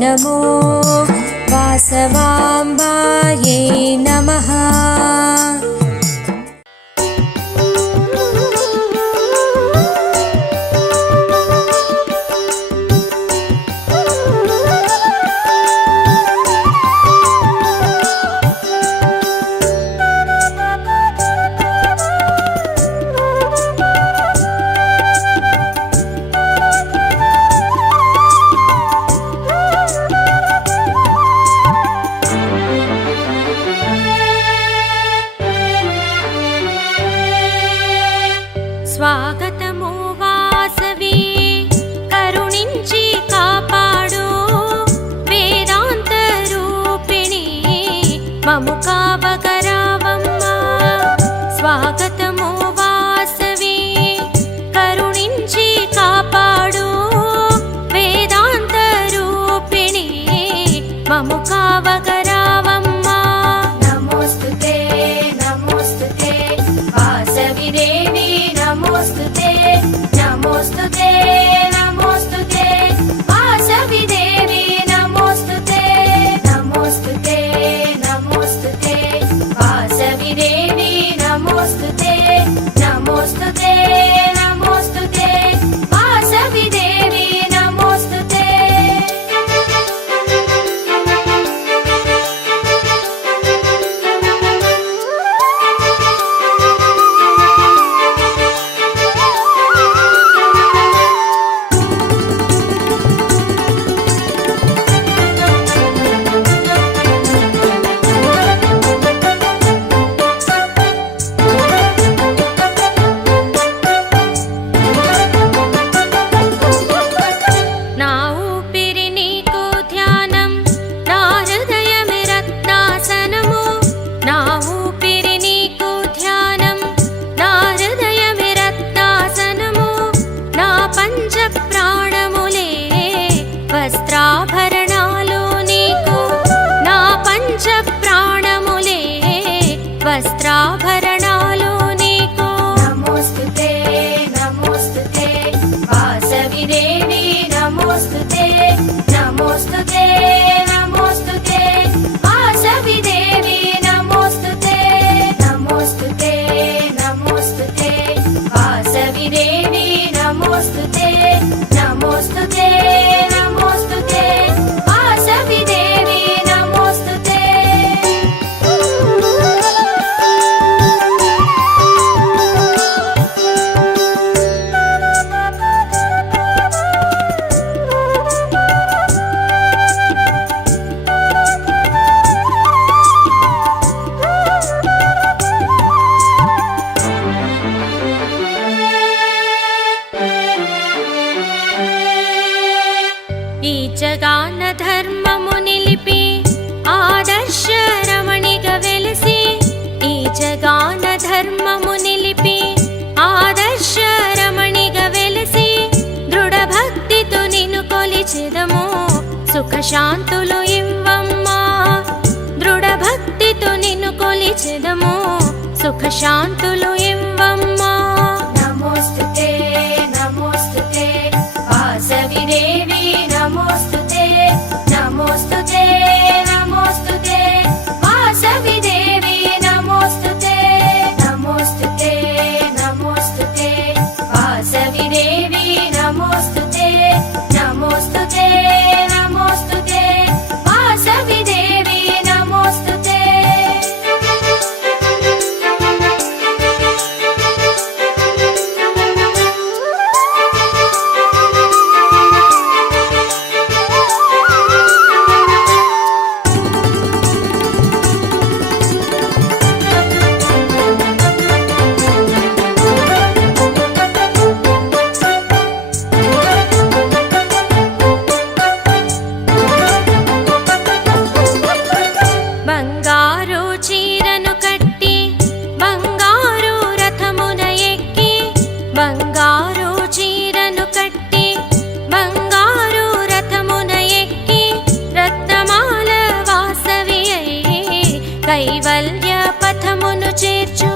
नमो वासवाम्बायै नमः। స్వాగతము వాసవి కరుణించి కాపాడు వేదాంత రూపిణి మము కావగరావమ్మ। స్వాగతము వాసవి కరుణించి కాపాడు వేదాంత రూపిణి మము కావగరావమ్మ। నమోస్తుతే నమోస్తుతే వాసవి దేవి నమోస్తుతే నమోస్తుతే నమోస్తుతే వాసవి దేవి నమోస్తుతే నమోస్తుతే నమోస్తుతే వాసవి దేవి నమోస్తుతే నమోస్తుతే నమోస్తుతే వాసవి దేవి నమోస్తుతే। నా ఊపిరి నీకు ధ్యానం నా హృదయమే రత్నాసనము। నా ఊపిరి నీకు ధ్యానం నా హృదయమే రత్నాసనము। నా పంచ ప్రాణములే వస్త్రాభరణాలు నీకు। నా పంచ ప్రాణములే వస్త్రాభరణాలు నీకు। నమోస్తుతే నమోస్తుతే వాసవి దేవి నమోస్తుతే నమోస్తుతే నమోస్తుతే వాసవి దేవి నమోస్తుతే నమోస్తుతే నమోస్తుతే వాసవి దేవి నమోస్తుతే నమోస్తుతే నమోస్తుతే వాసవి దేవి నమోస్తుతే। ఈ జగాన ధర్మము నిలిపి ఆదర్శ రమణిగా వెలిసి। ఈ జగాన ధర్మము నిలిపి ఆదర్శ రమణిగా వెలిసి। దృఢ భక్తితో నిన్ను కొలిచెదము సుఖ శాంతులు ఇవ్వమ్మా। దృఢ భక్తితో నిన్ను కొలిచెదము సుఖ శాంతులు ఇవ్వమ్మా। నమోస్తుతే నమోస్తుతే వాసవి దేవి నమోస్తుతే నమోస్తుతే నమోస్తుతే వాసవి దేవి నమోస్తుతే నమోస్తుతే నమోస్తుతే వాసవి దేవి నమోస్తుతే నమోస్తుతే నమోస్తుతే వాసవి దేవి నమోస్తుతే। కైవల్య పథమును చేర్చు